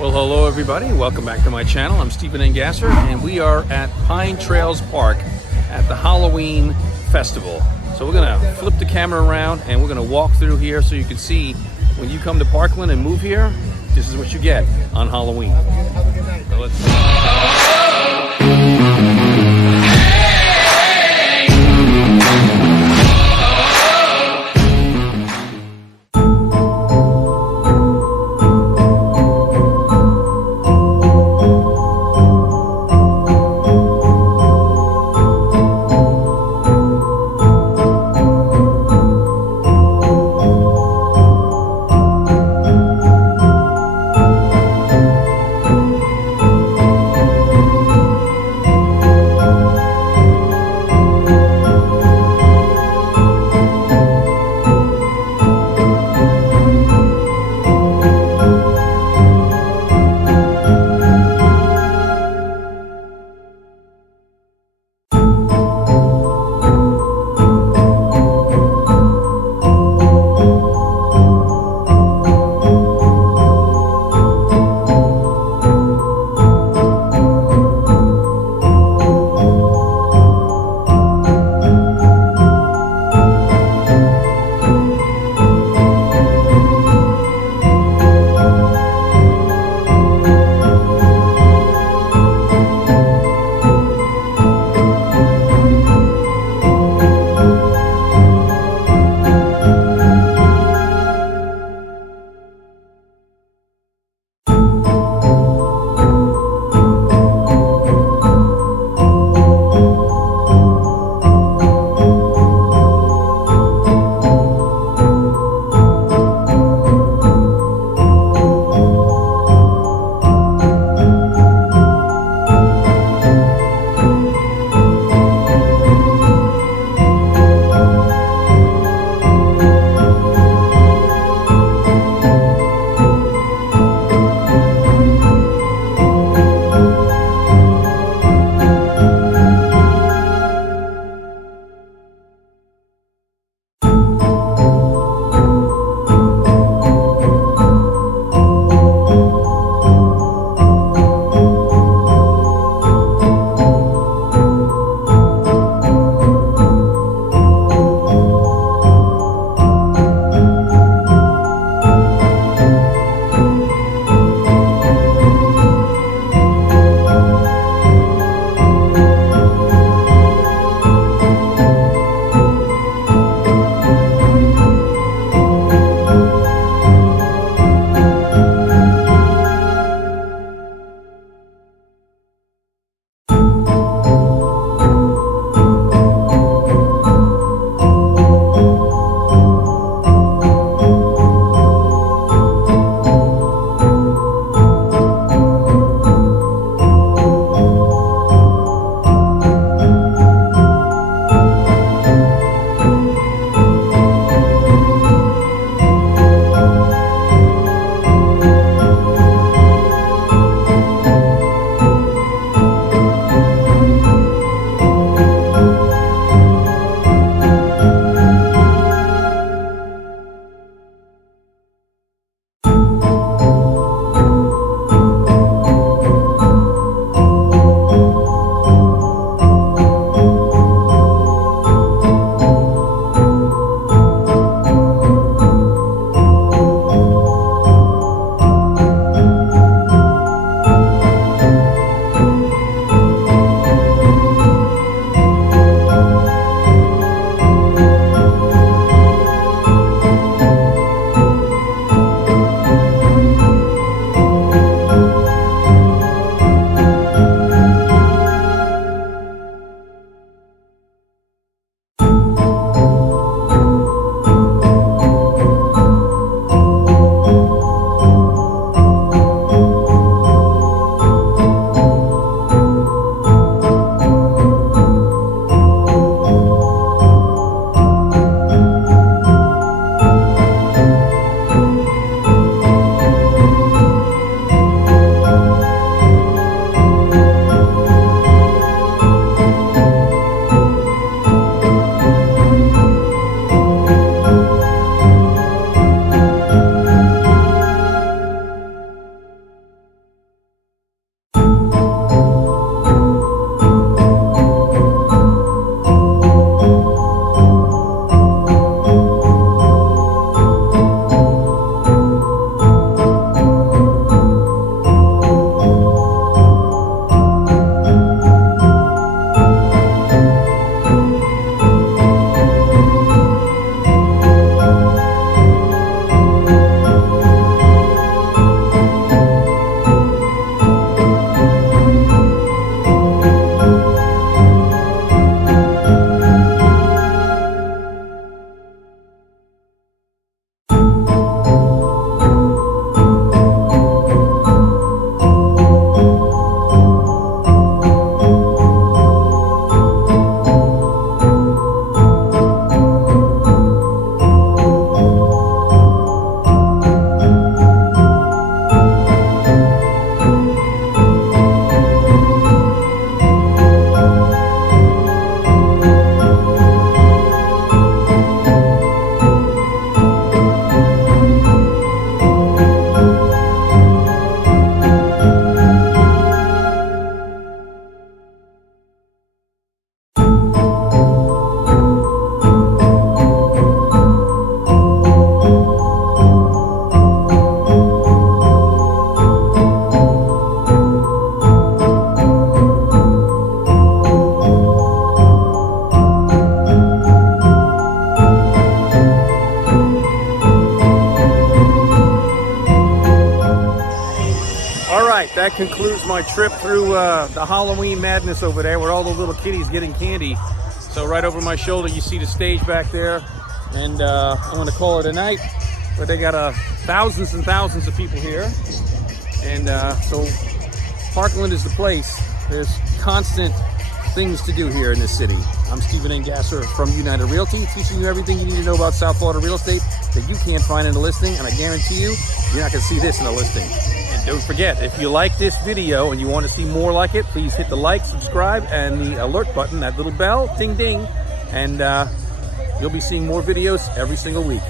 Well, hello everybody. Welcome back to my channel. I'm Stephen N. Gasser, and we are at Pine Trails Park at the Halloween Festival. So we're gonna flip the camera around and we're gonna walk through here so you can see when you come to Parkland and move here, this is what you get on Halloween. So right, that concludes my trip through the Halloween madness over there where all the little kitties getting candy. So right over my shoulder you see the stage back there, and I'm going to call it a night. But they got thousands and thousands of people here, and so Parkland is the place. There's constant things to do here in this city. I'm Stephen N. Gasser from United Realty, teaching you everything you need to know about South Florida real estate that you can't find in a listing, and I guarantee you, you're not going to see this in a listing. And don't forget, if you like this video and you want to see more like it, please hit the like, subscribe, and the alert button, that little bell, ding ding, and you'll be seeing more videos every single week.